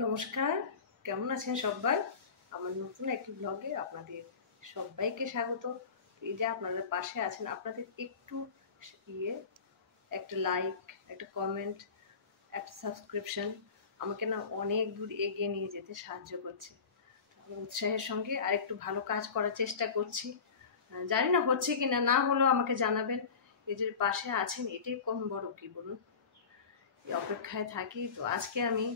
নমস্কার, কেমন আছেন সবাই? আমার নতুন একটি ব্লগে আপনাদের সবাইকে স্বাগত। এই যে আপনারা পাশে আছেন, আপনাদের একটু ইয়ে একটা লাইক, একটা কমেন্ট, একটা সাবস্ক্রিপশন আমাকে না অনেক দূর এগিয়ে নিয়ে যেতে সাহায্য করছে। আমি উৎসাহের সঙ্গে আর একটু ভালো কাজ করার চেষ্টা করছি। জানি না হচ্ছে কি না, না হলেও আমাকে জানাবেন। এই যে পাশে আছেন, এটাই কম বড় কি বলুন, এই অপেক্ষায় থাকি। তো আজকে আমি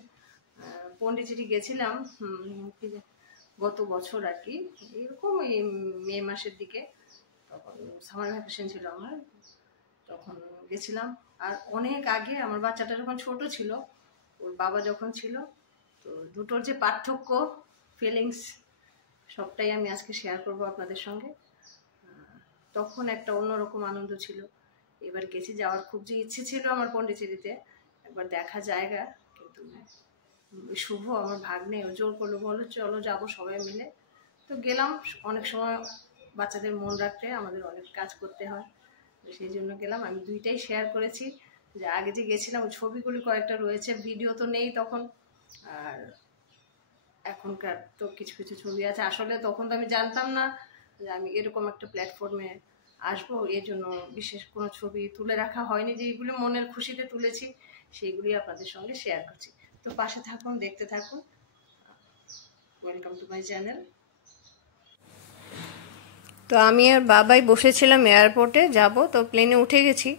পন্ডিচেরি গেছিলাম গত বছর আর কি, এরকম এই মে মাসের দিকে। তখন সামার ভ্যাকেশন ছিল আমার, তখন গেছিলাম। আর অনেক আগে আমার বাচ্চাটা যখন ছোট ছিল, ওর বাবা যখন ছিল, তো দুটোর যে পার্থক্য, ফিলিংস, সবটাই আমি আজকে শেয়ার করব আপনাদের সঙ্গে। তখন একটা অন্যরকম আনন্দ ছিল। এবার গেছি, যাওয়ার খুব যে ইচ্ছে ছিল আমার পন্ডিচেরিতে, একবার দেখা জায়গা, কিন্তু শুভ আমার ভাগ্নে ও জোর করলো, বললো চলো যাবো সবাই মিলে। তো গেলাম। অনেক সময় বাচ্চাদের মন রাখতে আমাদের অনেক কাজ করতে হয়, সেই জন্য গেলাম। আমি দুইটাই শেয়ার করেছি, যে আগে যে গেছিলাম ছবিগুলি কয়েকটা রয়েছে, ভিডিও তো নেই তখন, আর এখনকার তো কিছু কিছু ছবি আছে। আসলে তখন তো আমি জানতাম না যে আমি এরকম একটা প্ল্যাটফর্মে আসবো, এর জন্য বিশেষ কোনো ছবি তুলে রাখা হয়নি। যেইগুলো মনের খুশিতে তুলেছি সেইগুলি আপনাদের সঙ্গে শেয়ার করছি। তো পাশে থাকুন, দেখতে থাকুন। Welcome to my channel. তো আমি আর বাবাই বসেছিলাম এয়ারপোর্টে যাব, তো প্লেনে উঠে গেছি।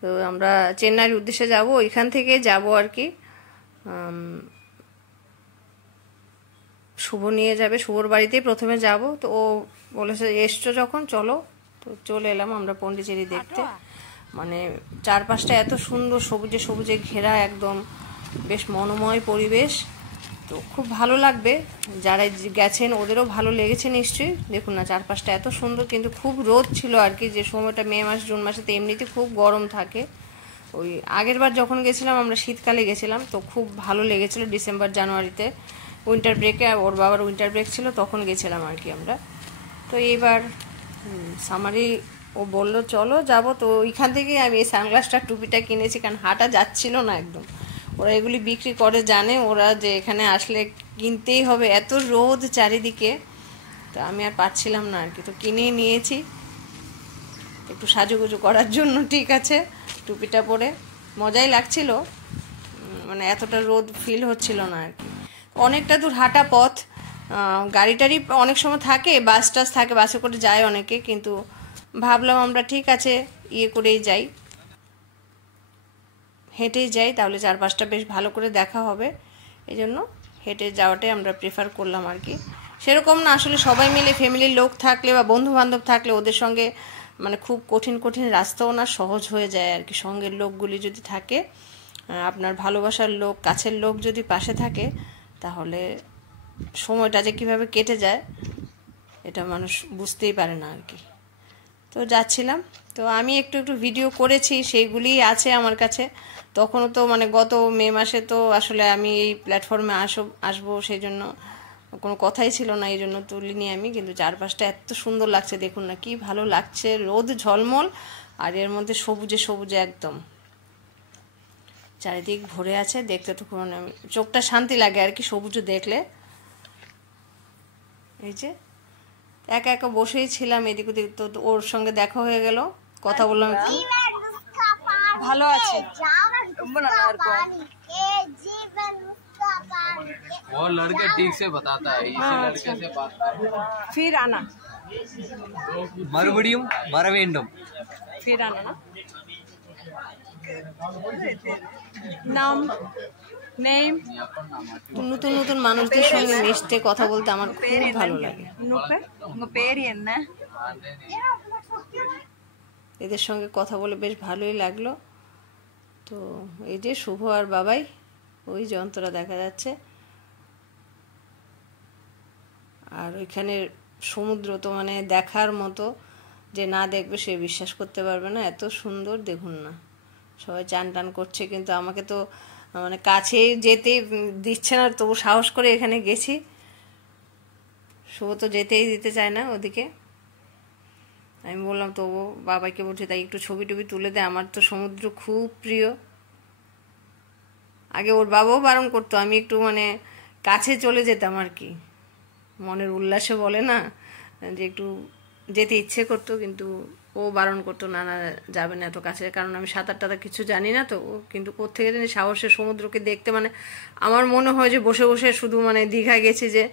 তো আমরা চেন্নাইয়ের উদ্দেশ্যে যাব, ওইখান থেকে যাব আর কি। শুভ নিয়ে যাবে, শুভর বাড়িতেই প্রথমে যাব। তো ও বলেছে এসছো যখন চলো, তো চলে এলাম আমরা পন্ডিচেরি দেখতে। মানে চারপাশটা এত সুন্দর, সবুজে সবুজে ঘেরা, একদম বেশ মনোময় পরিবেশ। তো খুব ভালো লাগবে, যারা গেছেন ওদেরও ভালো লেগেছে নিশ্চয়ই। দেখুন না, চারপাশটা এত সুন্দর, কিন্তু খুব রোদ ছিল আর কি। যে সময়টা মে মাস জুন মাসে, তো এমনিতে খুব গরম থাকে। ওই আগের বার যখন গেছিলাম আমরা শীতকালে গেছিলাম, তো খুব ভালো লেগেছিল ডিসেম্বর জানুয়ারিতে, উইন্টার ব্রেকে। ওর বাবার উইন্টার ব্রেক ছিল, তখন গেছিলাম আর কি আমরা। তো এইবার সামারি ও বললো চলো যাব। তো ওইখান থেকেই আমি এই সানগ্লাসটা টুপিটা কিনেছি, কারণ হাঁটা যাচ্ছিল না একদম। ওরা এগুলি বিক্রি করে, জানে ওরা যে এখানে আসলে কিনতেই হবে, এত রোদ চারিদিকে। তো আমি আর পাচ্ছিলাম না আর কি, তো কিনেই নিয়েছি একটু সাজুগুজু করার জন্য। ঠিক আছে, টুপিটা পরে মজাই লাগছিল, মানে এতটা রোদ ফিল হচ্ছিল না আর কি। অনেকটা দূর হাঁটা পথ, গাড়ি টাড়ি অনেক সময় থাকে, বাস টাস থাকে, বাসে করে যায় অনেকে, কিন্তু ভাবলাম আমরা ঠিক আছে ইয়ে করেই যাই, হেঁটেই যাই, তাহলে চারপাশটা বেশ ভালো করে দেখা হবে। এই জন্য হেঁটে যাওয়াটাই আমরা প্রেফার করলাম আর কি। সেরকম না, আসলে সবাই মিলে ফ্যামিলির লোক থাকলে বা বন্ধু বান্ধব থাকলে ওদের সঙ্গে মানে খুব কঠিন কঠিন রাস্তাও না সহজ হয়ে যায় আর কি। সঙ্গের লোকগুলি যদি থাকে, আপনার ভালোবাসার লোক, কাছের লোক যদি পাশে থাকে, তাহলে সময়টা যে কীভাবে কেটে যায় এটা মানুষ বুঝতেই পারে না আর কি। তো যাচ্ছিলাম, তো আমি একটু একটু ভিডিও করেছি, সেইগুলিই আছে আমার কাছে। তখনও তো মানে গত মে মাসে তো আসলে আমি এই প্ল্যাটফর্মে আসবো সেই জন্য কোনো কথাই ছিল না, এই জন্য তুলিনি আমি। কিন্তু চারপাশটা এত সুন্দর লাগছে, দেখুন না কি ভালো লাগছে, রোদ ঝলমল, আর এর মধ্যে সবুজে সবুজে একদম চারিদিক ভরে আছে। দেখতে তো কোনো চোখটা শান্তি লাগে আর কি সবুজ দেখলে। এই যে একা একা বসেই ছিলাম এদিক ওদিক, তো ওর সঙ্গে দেখা হয়ে গেল, কথা বললাম একটু। ভালো আছে, ரொம்ப நல்லா இருக்கும்। वो लड़के ठीक से बताता है, इसी लड़के से बात कर। फिर आना, மறுபடியும் வர வேண்டும்। फिर आना ना। নাম নেম, নতুন নতুন মানুষদের সঙ্গে মিশতে, কথা বলতে আমার খুব ভালো লাগে। உங்க பேர் என்ன? এদের সঙ্গে কথা বলে বেশ ভালোই লাগলো। তো এই যে শুভ আর বাবাই, ওই যন্ত্রটা দেখা যাচ্ছে। আর ওইখানে সমুদ্র তো মানে দেখার মতো, যে না দেখবে সে বিশ্বাস করতে পারবে না, এত সুন্দর। দেখুন না, সবাই চান টান করছে, কিন্তু আমাকে তো মানে কাছে যেতে দিচ্ছে না, তবু সাহস করে এখানে গেছি। শুভ তো যেতেই দিতে চায় না ওদিকে। আমি বললাম তবু বাবাকে বলছি তাই একটু ছবি টবি তুলে দে, আমার তো সমুদ্র খুব প্রিয়। আগে ওর বাবাও বারণ করতো, আমি একটু মানে কাছে চলে যেতাম আর কি, মনের উল্লাসে বলে না যে একটু যেতে ইচ্ছে করতো, কিন্তু ও বারণ করতো, না না যাবে না এত কাছে, কারণ আমি সাঁতার টাতার কিছু জানি না তো। ও কিন্তু কোত্থেকে জানি সাহসে সমুদ্রকে দেখতে, মানে আমার মনে হয় যে বসে বসে শুধু মানে দীঘা গেছি যে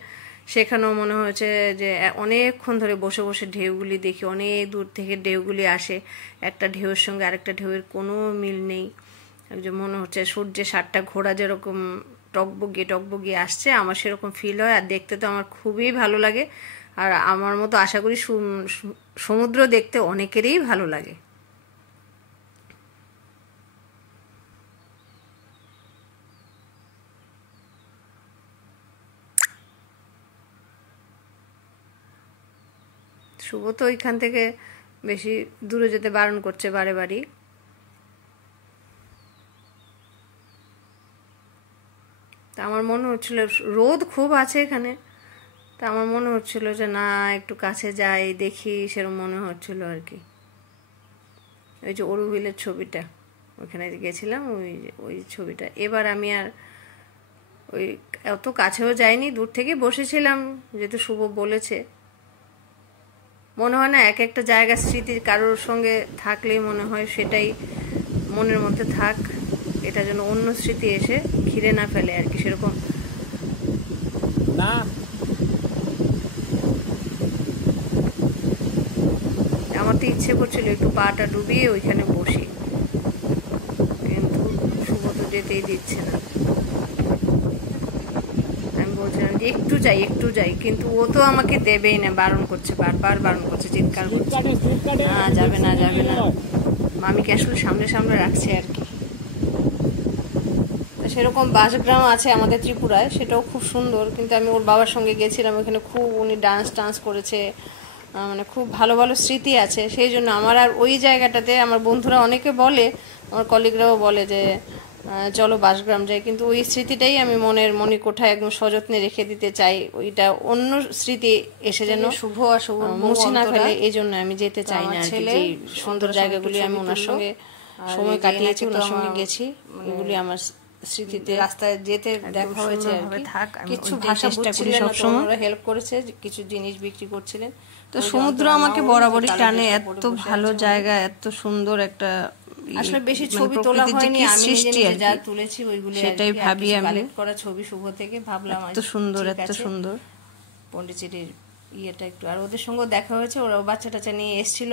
সেখানেও মনে হয়েছে যে অনেকক্ষণ ধরে বসে বসে ঢেউগুলি দেখি, অনেক দূর থেকে ঢেউগুলি আসে, একটা ঢেউয়ের সঙ্গে আরেকটা ঢেউয়ের কোনো মিল নেই, যে মনে হচ্ছে সূর্যের 7টা ঘোড়া যেরকম টকবগিয়ে টকবগিয়ে আসছে, আমার সেরকম ফিল হয়। আর দেখতে তো আমার খুবই ভালো লাগে, আর আমার মতো আশা করি সমুদ্র দেখতে অনেকেরই ভালো লাগে। শুভ তো ওইখান থেকে বেশি দূরে যেতে বারণ করছে বারে বারই। তা আমার মনে হচ্ছিল রোদ খুব আছে এখানে, তা আমার মনে হচ্ছিল যে না একটু কাছে যাই দেখি, সেরকম মনে হচ্ছিল আর কি। ওই যে অরুভিলের ছবিটা, ওইখানে গেছিলাম, ওই ছবিটা। এবার আমি আর ওই এত কাছেও যাইনি, দূর থেকে বসেছিলাম, যেহেতু শুভ বলেছে। মনে হয় না এক একটা জায়গার স্মৃতি কারোর সঙ্গে থাকলেই মনে হয় সেটাই মনের মধ্যে থাক, এটা যেন অন্য স্মৃতি এসে ঘিরে না ফেলে আর কি, সেরকম না। আমার তো ইচ্ছে করছিল একটু পাটা ডুবিয়ে ওইখানে বসি, কিন্তু শুভ তো যেতেই দিচ্ছে না। আমি বলছিলাম যে একটু যাই, কিন্তু ও তো আমাকে দেবেই না, বারণ করছে, বারবার বারণ করছে, চিৎকার করছে, না যাবে না যাবে না। মামিকে আসলে সামনে সামনে রাখছে আর কি। সেরকম বাসগ্রাম আছে আমাদের ত্রিপুরায়, সেটাও খুব সুন্দর, কিন্তু আমি ওর বাবার সঙ্গে গেছিলাম, ওখানে খুব উনি ডান্স করেছে, মানে খুব ভালো ভালো স্মৃতি আছে। সেই জন্য আমার আর ওই জায়গাটাতে, আমার বন্ধুরা অনেকে বলে, আমার কলিগরাও বলে যে চলো বাসগ্রাম যাই, কিন্তু ওই স্মৃতিটাই আমি মণিকোঠায় একদম সযত্নে রেখে দিতে চাই, ওইটা অন্য স্মৃতি এসে যেন শুভ আর শুভ মুছে না ফেলে, এই জন্য আমি যেতে চাই না আর কি। যে সুন্দর জায়গাগুলি আমি ওনার সঙ্গে সময় কাটিয়েছি, ওনার সঙ্গে গেছি, ওগুলি আমার স্মৃতিতে, রাস্তায় যেতে দেখা হয়েছে আর কি। কিছু ভাষা বুঝছিলেন না, ওনারা হেল্প করেছে, কিছু জিনিস বিক্রি করছিলেন। তো সমুদ্র আমাকে বরাবরই টানে, এত ভালো জায়গা, এত সুন্দর একটা, আসলে বেশি ছবি তোলা হয়নি, আমি নিজে যা তুলেছি ওইগুলি সেটাই ভাবি আমি, কালেক্ট করা ছবি শুভ থেকে ভাবলাম এত সুন্দর, এত সুন্দর পন্ডিচেরির ইয়েটা একটু। আর ওদের সঙ্গে দেখা হয়েছে, ওরা বাচ্চা টাচ্চা নিয়ে এসেছিল,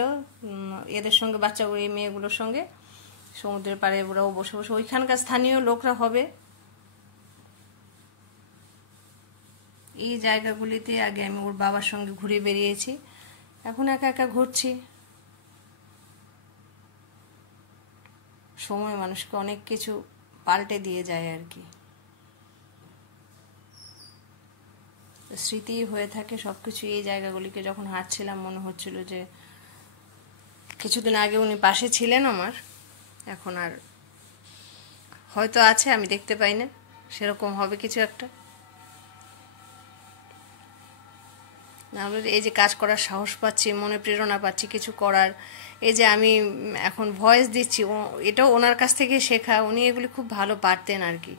এদের সঙ্গে বাচ্চা এই মেয়েগুলোর সঙ্গে সমুদ্রের পাড়ে ওরাও বসে বসে, ওইখানকার স্থানীয় লোকরা হবে। এই জায়গাগুলিতে আগে আমি ওর বাবার সঙ্গে ঘুরে বেরিয়েছি, এখন একা একা ঘুরছি। সময় মানুষকে অনেক কিছু পাল্টে দিয়ে যায় আর কি, স্মৃতি হয়ে থাকে সবকিছু। এই জায়গাগুলিকে যখন হাঁটছিলাম মনে হচ্ছিল যে কিছুদিন আগে উনি পাশে ছিলেন আমার, এখন আর হয়তো আছে, আমি দেখতে পাই না, সেরকম হবে কিছু একটা। নাহলে এই যে কাজ করার সাহস পাচ্ছি, মনে প্রেরণা পাচ্ছি কিছু করার, এই যে আমি এখন ভয়েস দিচ্ছি, এটাও ওনার কাছ থেকে শেখা, উনি এগুলি খুব ভালো পারতেন আর কি।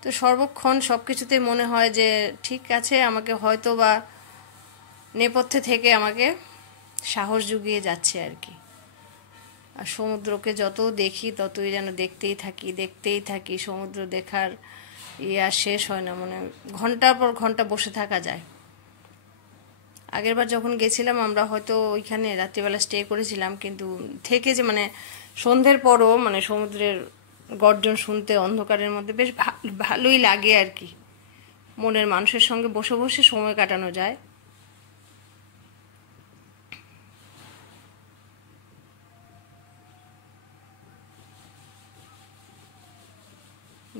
তো সর্বক্ষণ সব কিছুতে মনে হয় যে ঠিক আছে, আমাকে হয়তো বা নেপথ্যে থেকে আমাকে সাহস জুগিয়ে যাচ্ছে আর কি। আর সমুদ্রকে যত দেখি ততই যেন দেখতেই থাকি, সমুদ্র দেখার আর শেষ হয় না, মানে ঘন্টার পর ঘন্টা বসে থাকা যায়। আগেরবার যখন গেছিলাম আমরা হয়তো ওইখানে রাত্রিবেলা স্টে করেছিলাম, কিন্তু থেকে যে মানে সন্ধ্যের পরও মানে সমুদ্রের গর্জন শুনতে অন্ধকারের মধ্যে বেশ ভালোই লাগে আর কি, মনের মানুষের সঙ্গে বসে বসে সময় কাটানো যায়।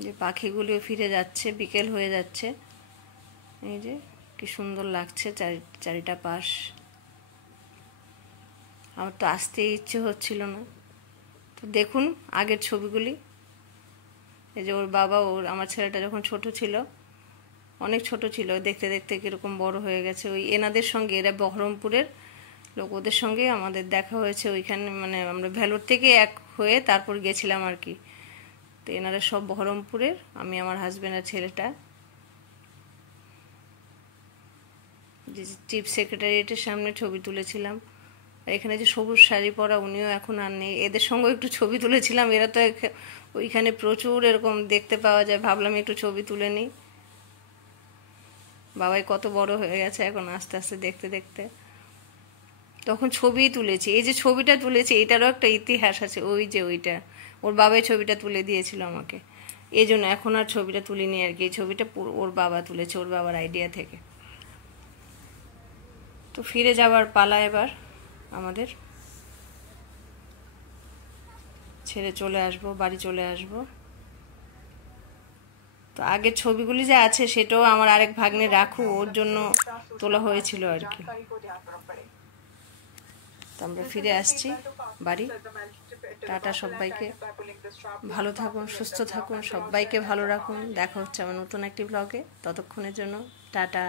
যে পাখিগুলিও ফিরে যাচ্ছে, বিকেল হয়ে যাচ্ছে, এই যে কি সুন্দর লাগছে চারিটা পাশ। আমার তো আসতেই ইচ্ছে হচ্ছিল না। তো দেখুন আগের ছবিগুলি, এই যে ওর বাবা, আমার ছেলেটা যখন ছোট ছিল, অনেক ছোট ছিল, দেখতে দেখতে কীরকম বড় হয়ে গেছে। ওই এনাদের সঙ্গে, এরা বহরমপুরের লোক, ওদের সঙ্গে আমাদের দেখা হয়েছে ওইখানে, মানে আমরা ভেলোর থেকে এক হয়ে তারপর গেছিলাম আর কি। তো এনারা সব বহরমপুরের, আমি আমার হাজব্যান্ড আর ছেলেটা। যে চিফ সেক্রেটারিয়েটের সামনে ছবি তুলেছিলাম। আর এখানে যে সবুজ শাড়ি পরা উনিও এখন আর নেই, এদের সঙ্গে একটু ছবি তুলেছিলাম। এরা তো ওইখানে প্রচুর এরকম দেখতে পাওয়া যায়, ভাবলাম একটু ছবি তুলে নিই। বাবাই কত বড় হয়ে গেছে এখন আস্তে আস্তে দেখতে দেখতে। তখন ছবি তুলেছি, এই যে ছবিটা তুলেছি এটারও একটা ইতিহাস আছে। ওই যে ওইটা ওর বাবাই ছবিটা তুলে দিয়েছিল আমাকে, এই জন্য এখন আর ছবিটা তুলিনি আর কি। এই ছবিটা পুরো ওর বাবা তুলেছে, ওর বাবার আইডিয়া থেকে। তো ফিরে যাওয়ার পালা এবার আমাদের, ছেড়ে চলে আসবো, বাড়ি চলে আসবো। তো আগের ছবিগুলি যে আছে সেটাও আমার আরেক ভাগ্নে রাখু, ওর জন্য তোলা হয়েছিল আর কি। তো আমরা ফিরে আসছি বাড়ি। টাটা সবাইকে, ভালো থাকুন, সুস্থ থাকুন, সবাইকে ভালো রাখুন। দেখা হচ্ছে আমার নতুন একটি ব্লগে, ততক্ষণের জন্য টাটা।